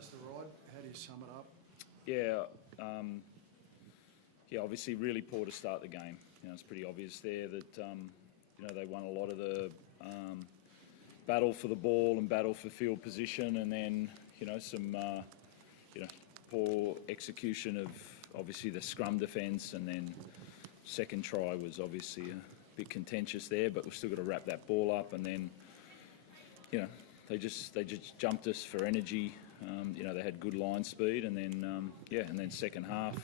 Mr. Rod, how do you sum it up? Yeah, obviously really poor to start the game. It's pretty obvious there that they won a lot of the battle for the ball and battle for field position, and then some poor execution of obviously the scrum defence, and then second try was obviously a bit contentious there, but we've still got to wrap that ball up, and then they just jumped us for energy. They had good line speed, and then second half,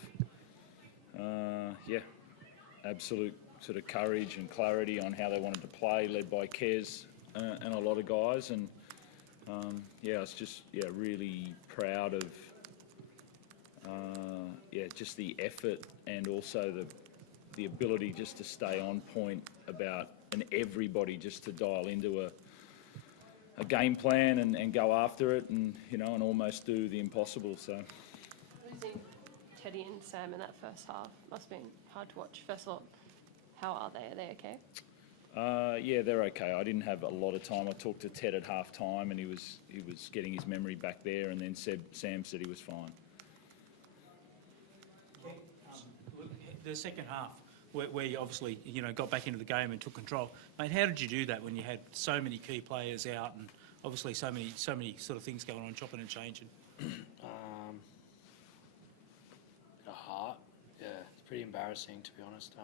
absolute sort of courage and clarity on how they wanted to play, led by Kez and a lot of guys, and I was just really proud of just the effort and also the ability just to stay on point and everybody just to dial into a game plan and go after it and almost do the impossible. So losing Teddy and Sam in that first half must have been hard to watch. First of all, how are they? Are they okay? Yeah, they're okay. I didn't have a lot of time. I talked to Ted at half time, and he was getting his memory back there, and then Sam said he was fine. The second half, where you obviously got back into the game and took control, mate. How did you do that when you had so many key players out and obviously so many sort of things going on, chopping and changing? Heart, yeah, it's pretty embarrassing to be honest.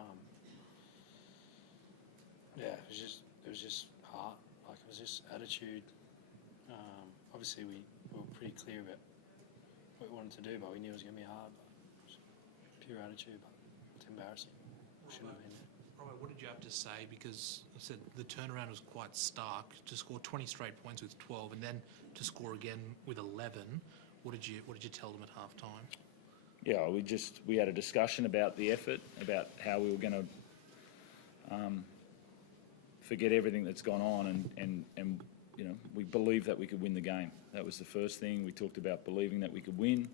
It was just heart, like it was just attitude. Obviously we were pretty clear about what we wanted to do, but we knew it was going to be hard. It was pure attitude, but it's embarrassing. Shouldn't have been there. Robert, what did you have to say? Because I said the turnaround was quite stark. To score 20 straight points with 12, and then to score again with 11. What did you tell them at half time? Yeah, we had a discussion about the effort, about how we were going to forget everything that's gone on, and we believed that we could win the game. That was the first thing. We talked about believing that we could win.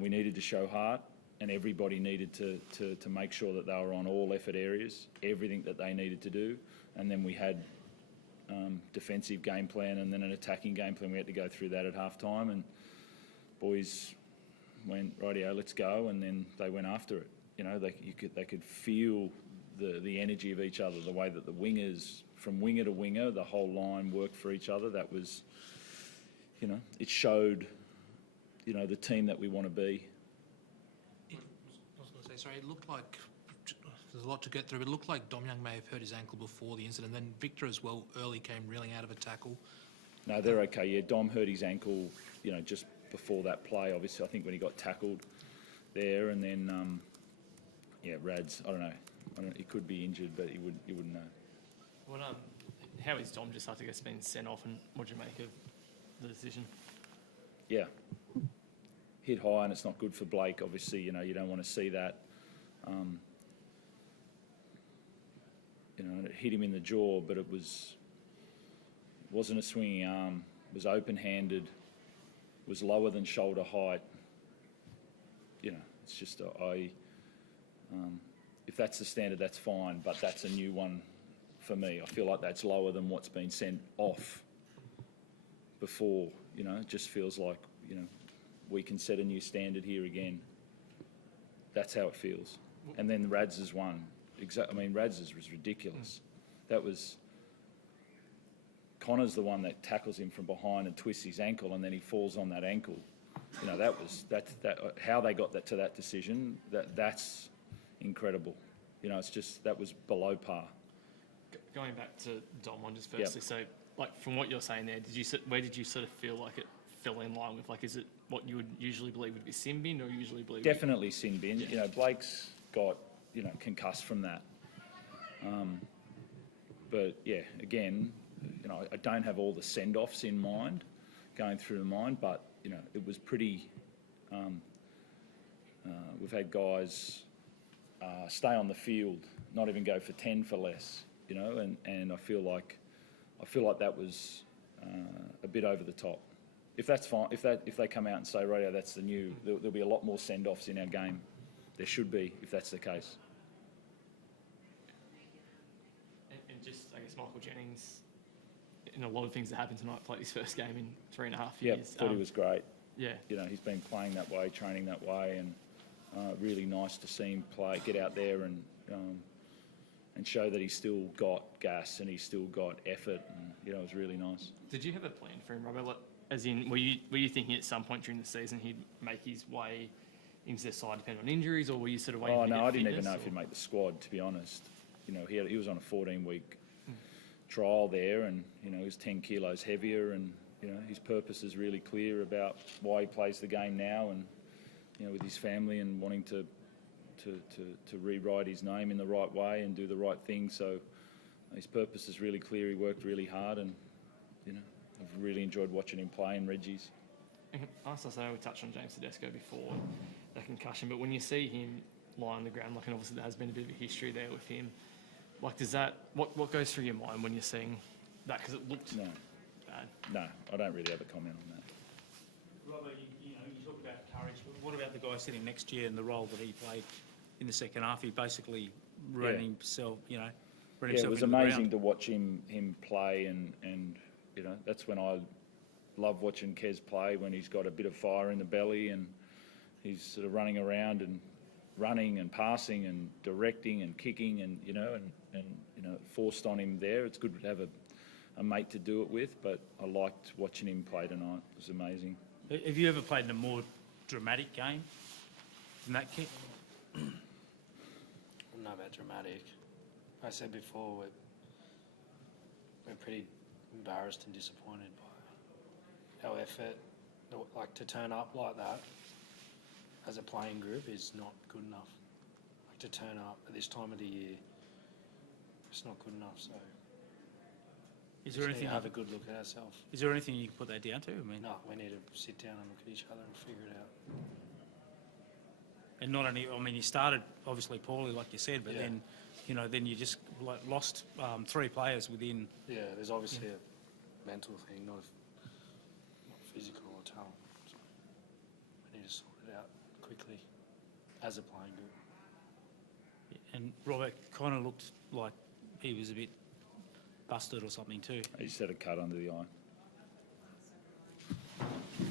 We needed to show heart, and everybody needed to make sure that they were on all effort areas, everything that they needed to do. And then we had defensive game plan and then an attacking game plan. We had to go through that at half time, and boys went, rightio, let's go, and then they went after it. They could feel the energy of each other, the way that the wingers, from winger to winger, the whole line worked for each other. That was, it showed, the team that we want to be. I was going to say, sorry, it looked like there's a lot to get through, but it looked like Dom Young may have hurt his ankle before the incident. Then Victor as well early came reeling out of a tackle. No, they're okay. Yeah, Dom hurt his ankle, just before that play. Obviously, I think when he got tackled there, and then Rads. I don't know. He could be injured, but you wouldn't know. Well, how is Dom just after getting been sent off, and what do you make of the decision? Yeah, hit high, and it's not good for Blake. Obviously, you don't want to see that. It hit him in the jaw, but it wasn't a swinging arm. It was open-handed. Was lower than shoulder height. It's just if that's the standard, that's fine, but that's a new one for me. I feel like that's lower than what's been sent off before. It just feels like we can set a new standard here again. That's how it feels. And then Rads is one. Rads was ridiculous. That was. Connor's the one that tackles him from behind and twists his ankle, and then he falls on that ankle. How they got that to that decision. That's incredible. It's just that was below par. Going back to Dom one just firstly, so from what you're saying there, where did you sort of feel like it fell in line with? Is it what you would usually believe would be sin bin, or usually believe? Definitely sin bin. Blake's got concussed from that. But yeah, again. I don't have all the send-offs in mind, going through the mind, but, it was pretty... we've had guys stay on the field, not even go for 10 for less, and I feel like that was a bit over the top. If that's fine, if they come out and say, radio, that's the new... There'll be a lot more send-offs in our game. There should be, if that's the case. And just, I guess, Michael Jennings... a lot of things that happened tonight, played his first game in 3.5 years. Yeah, thought he was great. Yeah. You know, he's been playing that way, training that way, and really nice to see him play, get out there and show that he's still got gas and he's still got effort, and it was really nice. Did you have a plan for him, Robert? Like, as in, were you thinking at some point during the season he'd make his way into the side, depending on injuries, or were you sort of waiting? Oh to no, get I didn't even fitness, know if or- he'd make the squad, to be honest. He was on a 14-week trial there, and he was 10 kilos heavier, and his purpose is really clear about why he plays the game now, and with his family and wanting to rewrite his name in the right way and do the right thing. So his purpose is really clear. He worked really hard, and I've really enjoyed watching him play in Reggie's. I know we touched on James Tedesco before, that concussion, but when you see him lie on the ground, and obviously there has been a bit of a history there with him, does that, what goes through your mind when you're seeing that? Because it looked No, bad. no, I don't really have a comment on that. Robert, you talk about courage, but what about the guy sitting next to you and the role that he played in the second half? He basically ran Yeah. himself, ran Yeah, himself it was into the amazing ground. to watch him play, and that's when I love watching Kez play, when he's got a bit of fire in the belly and he's sort of running around and running and passing and directing and kicking, and forced on him there. It's good to have a mate to do it with, but I liked watching him play tonight. It was amazing. Have you ever played in a more dramatic game than that kick? I don't know about dramatic. I said before, we're pretty embarrassed and disappointed by our effort. Like, to turn up like that as a playing group is not good enough. Like, to turn up at this time of the year, it's not good enough. So Is we there just need anything? to have a good look at ourselves. Is there anything you can put that down to? I mean, No, we need to sit down and look at each other and figure it out. and not only, you started obviously poorly, like you said, but Yeah. then you just lost 3 players within. Yeah, there's obviously a mental thing, not physical or talent. So we need to sort it out quickly as a playing group. And Robert kind of looked like he was a bit busted or something too. He just had a cut under the eye.